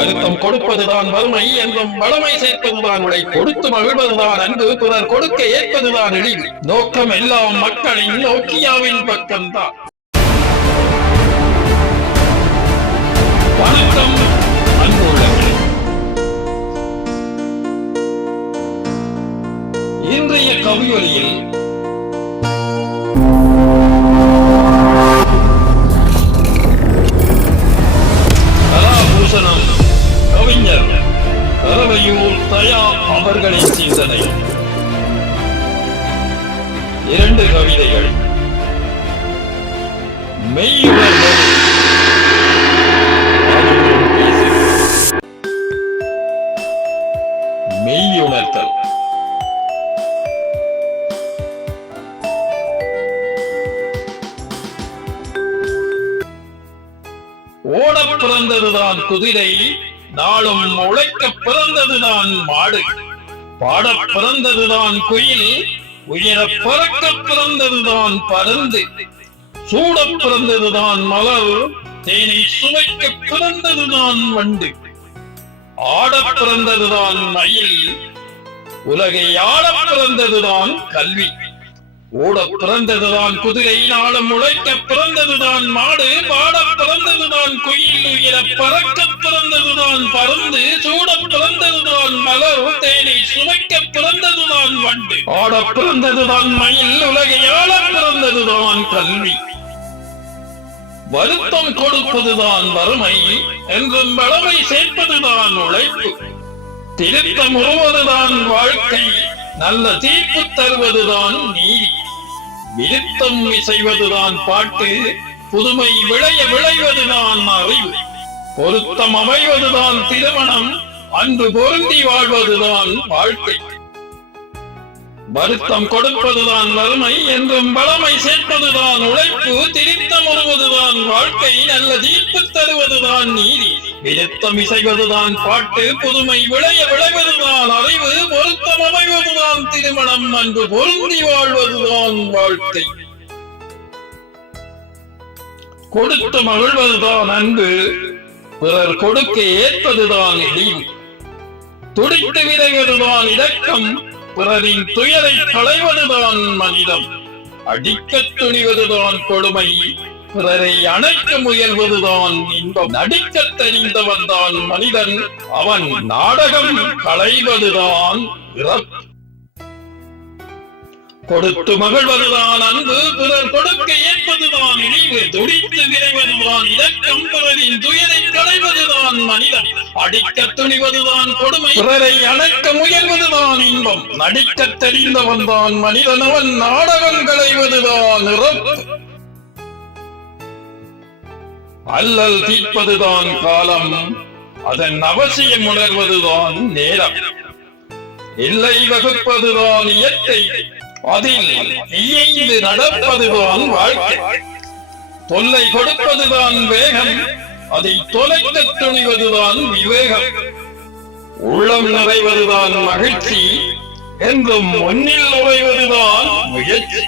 வருத்தம் கொடுப்பதுதான் வறுமை என்றும் வளமை சேர்ப்பதுதான் உடை கொடுத்து மகிழ்வதுதான் அன்பு பிறர் கொடுக்க ஏற்பதுதான் இழிவு நோக்கம் எல்லாம் மக்களின் நோக்கியாவின் பக்கம்தான். வணக்கம் அன்புள்ளவர்களே, இன்றைய கவியொலியில் கலாபூஷணம் கவிஞர் அரவையூர் தயா அவர்களின் சிந்தனை. 2 கவிதைகள். மெய்யுணர்தல் மெய்யுணர்தல். ஓட பிறந்ததுதான் குதிரை, நாளும் உழைக்க பிறந்ததுதான் மாடு, பாட பிறந்ததுதான் குயில், உயர பறக்க பிறந்ததுதான் பருந்து, சூட பிறந்ததுதான் மலர், தேனை சுவைக்க பிறந்ததுதான் வண்டு, ஆட பிறந்ததுதான் மயில், உலகை ஆட பிறந்ததுதான் கல்வி, ஓட பிறந்ததுதான் குதிரை, நாளும் உழைக்க பிறந்ததுதான் மாடு, பாட பிறந்ததுதான் குயில், உயர பறக்க பிறந்ததுதான் பருந்து, சூட பிறந்ததுதான் மலர், தேனை சுவைக்க பிறந்ததுதான் வண்டு, ஆட பிறந்ததுதான் மயில், உலகை ஆள பிறந்ததுதான் கல்வி. வருத்தம் கொடுப்பதுதான் வறுமை என்றும் வளமை சேர்ப்பதுதான் உழைப்பு, திருத்தம் உருவதுதான் வாழ்க்கை, நல்ல தீர்ப்பு தருவதுதான் நீதி, விருத்தம் இசைவதுதான் பாட்டு, புதுமை விளைவதுதான் அறிவு, பொருத்தம் அமைவதுதான் திருமணம், அன்பு பொருந்தி வாழ்வதுதான் வாழ்க்கை. வருத்தம் கொடுப்பதுதான் வறுமை என்றும் வளமை சேர்ப்பதுதான் உழைப்பு, திருத்தம் உருவதுதான் வாழ்க்கை, நல்ல தீர்ப்பு தருவதுதான் நீதி, விருத்தம் இசைவதுதான் பாட்டு, புதுமை விளைவதுதான் அறிவு, பொருத்தம் அமைவதுதான் திருமணம், அன்பு பொருந்தி வாழ்வதுதான் வாழ்க்கை. கொடுத்து மகிழ்வதுதான் அன்பு, பிறர் கொடுக்க ஏற்பதுதான் இழிவு, துடித்து விரைவதுதான் இரக்கம், பிறரின் துயரை களைவதுதான் மனிதம், அடிக்க துணிவதுதான் கொடுமை, பிறரை அணைக்க முயல்வதுதான் இன்பம், நடிக்க தெரிந்தவன் தான் மனிதன், அவன் நாடகம் களைவதுதான் இறப்பு. கொடுத்து மகிழ்வதுதான் அன்பு, பிறர் கொடுக்க ஏற்பதுதான் இழிவு, துடித்து விரைவதுதான் இரக்கம், பிறரின் துயரை களைவதுதான் மனிதன், அடிக்க துணிவதுதான் கொடுமை, பிறரை அணைக்க முயல்வதுதான் இன்பம், நடிக்க தெரிந்தவன் தான் மனிதன், அவன் நாடகம் களைவதுதான் இறப்பு. அல்லல் தீர்ப்பதுதான் காலம், அதன் அவசியம் உணர்வதுதான் நேரம், எல்லை வகுப்பதுதான் இயற்கை, அதில் இயைந்து நடப்பதுதான் வாழ்க்கை, தொல்லை கொடுப்பதுதான் வேகம், அதை தொலைக்க துணிவதுதான் விவேகம், உள்ளம் நிறைவதுதான் மகிழ்ச்சி என்றும் முன்னில் நுழைவதுதான் முயற்சி.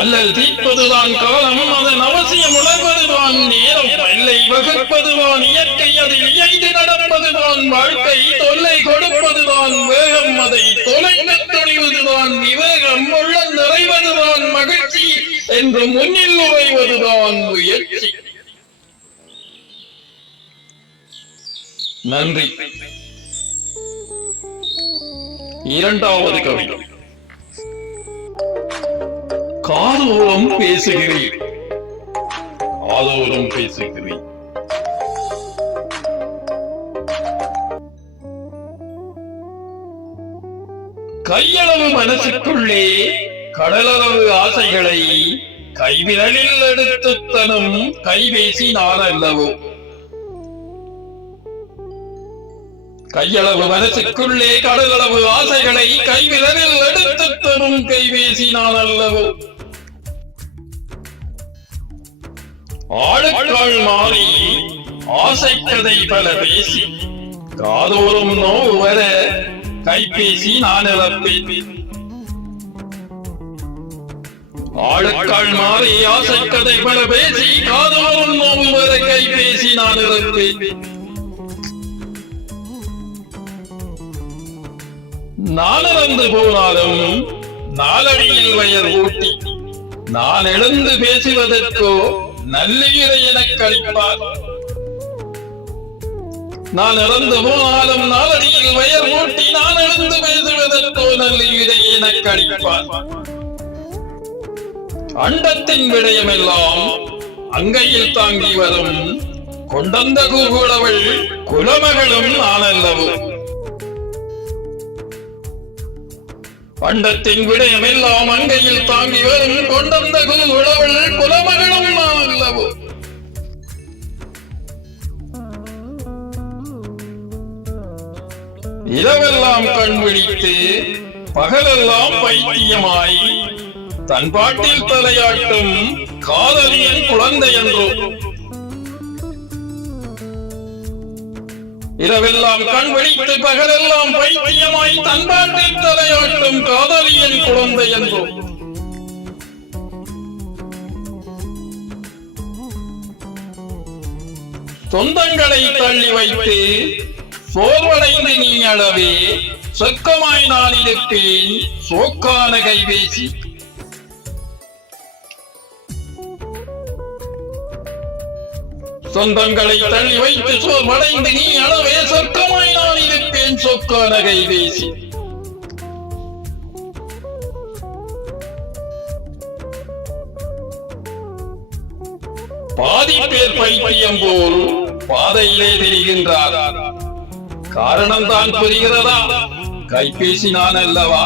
அல்லல் தீர்ப்பதுதான் காலம், அதன் அவசியம் உணர்வதுதான் நேரம், எல்லை வகுப்பதுதான் இயற்கை, அதில் இயைந்து நடப்பதுதான் வாழ்க்கை, தொல்லை கொடுப்பதுதான் வேகம், அதை தொலைக்க துணிவதுதான் விவேகம், உள்ளம் நிறைவதுதான் மகிழ்ச்சி என்று முன்னில் நுழைவதுதான் முயற்சி. நன்றி. 2வது கவிதை. காதோறும் பேசுகிறேன், காதோறும் பேசுகிறேன். கையளவு மனசுக்குள்ளே கடலளவு ஆசைகளை கைவிரலில் எடுத்து தரும் கைபேசி நான் அல்லவோ, கையளவு மனசுக்குள்ளே கடலளவு ஆசைகளை கைவிரலில் எடுத்து தரும் கைபேசி நான் அல்லவோ, ஆளுக்காள் மாறி ஆசை கதை பல பேசி காதோறும் நோவு வர கைபேசி நான் இழப்பேன், ஆளுக்கள் மாறி ஆசை கதை பல பேசி காதோறும் நோவும் வரை கைபேசி நான் இருப்பேன். நான் இறந்து போனாலும் நாலடியில் வயர் ஊட்டி நான் எழுந்து பேசுவதற்கோ நல்லுயிரை எனக் கழிப்பார். நான் இறந்து போனாலும் நாலடியில் வயர் ஊட்டி நான் எழுந்து பேசுவதற்கோ நல்லுயிரை எனக் கழிப்பார். அண்டத்தின் விடயமெல்லாம் அங்கையில் தாங்கி வரும் கொண்டந்த கூகுளவள் குலமகளும் நானல்லவோ. பண்டத்தின் விடயமெல்லாம் அங்கையில் தாங்கி வரும் கொண்டந்த கூகுளவள் குலமகளும் நானல்லவோ. இரவெல்லாம் கண் விழித்து பகலெல்லாம் பைத்தியமாய் தன் பாட்டில் தலையாட்டும் காதலியின் குழந்தை என்றோ. இரவெல்லாம் கண் விழித்து பகலெல்லாம் பைத்தியமாய் தன் பாட்டில் தலையாட்டும் காதலியின் குழந்தை என்றோ. சொந்தங்களை தள்ளி வைத்து சோர்வடைந்து நீ அளவே சொக்கமாய் நான் இருப்பேன் சோக்கான கைபேசி. சொந்தங்களை தள்ளி வைத்து சோர்வடைந்து நீ அளவே சொர்க்கமாய் நான் இருப்பேன் சொக்கான கைபேசி. பாதி பேர் பைத்தியம் போல் பாதையிலே தெரிகின்றார். காரணம் தான் புரிகிறதா? கைபேசி நான் அல்லவா?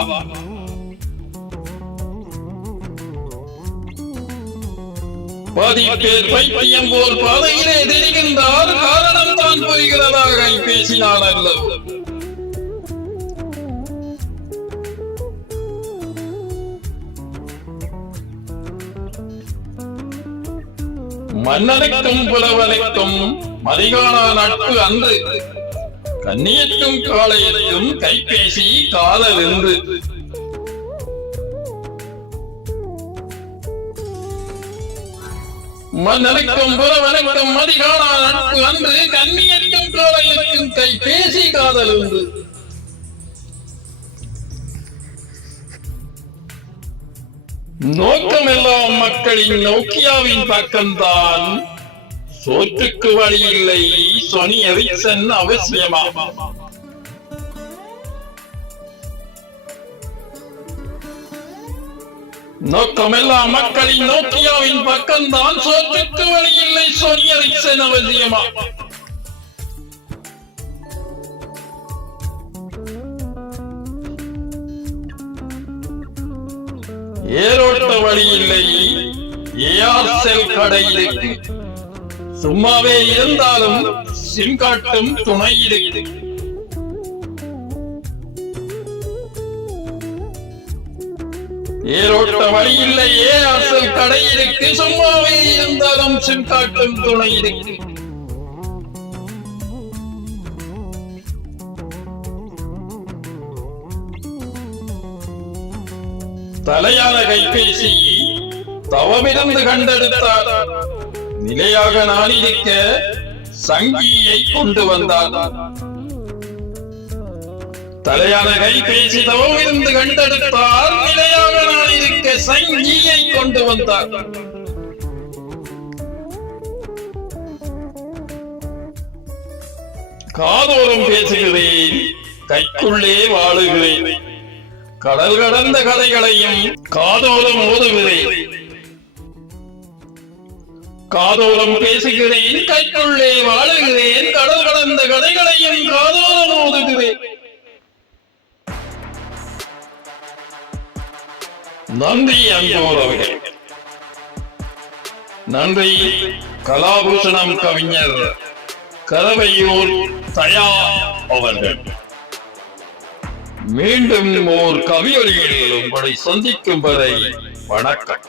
பாதி பேர் பைத்தியம் போல் பாதையிலே தெரிகின்றார். காரணம் தான் புரிகிறதா? கைபேசி நான் அல்லவா? மன்னனுக்கும் புலவனுக்கும் மதிகானா நட்பு அன்று கண்ணியத்தும் காளையத்தும் கைபேசி காதல் என்று. மன்னனுக்கும் புலவனுக்கும் மதிகானா நட்பு அன்று கண்ணியத்தும் காளையத்தும் கைபேசி காதல் என்று. நோக்கமெல்லாம் மக்களின் நோக்கியாவின் பக்கம்தான். சோற்றுக்கு வழி இல்லை சொனி எரிக்சன் அவசியமா? நோக்கமெல்லாம் மக்களின் நோக்கியாவின் பக்கம்தான். சோற்றுக்கு வழி இல்லை சொனி எரிக்சன் அவசியமா? ஏரோட்ட வழி இல்லை ஏஆர்செல் கடை இருக்கு. சும்மாவே இருந்தாலும் சிம் காட்டும் துணை இருக்கு. ஏரோட்ட வழி இல்லை ஏஆர்செல் கடை இருக்கு. சும்மாவே இருந்தாலும் சிம் காட்டும் துணை இருக்கு. தலையான கைபேசி தவமிருந்து கண்டெடுத்தார். நிலையாக நான் இருக்க சங்கியை கொண்டு வந்தார். தலையான கைபேசி தவமிருந்து கண்டெடுத்தார். நிலையாக நான் இருக்க சங்கியை கொண்டு வந்தார். காதோறும் பேசுகிறேன் கைக்குள்ளே வாழுகிறேன். கடல் கடந்த கதைகளையும் காதோரம் ஓதுகிறேன். காதோரம் பேசுகிறேன் கைக்குள்ளே வாழுகிறேன். கடல் கடந்த கதைகளையும் காதோரம் ஓதுகிறேன். நன்றி அன்போரவர்கள். நன்றி கலாபூஷணம் கவிஞர் கரவையூர் தயா அவர்கள். மீண்டும் ஓர் கவியொலியில் உங்களை சந்திக்கும் வரை வணக்கம்.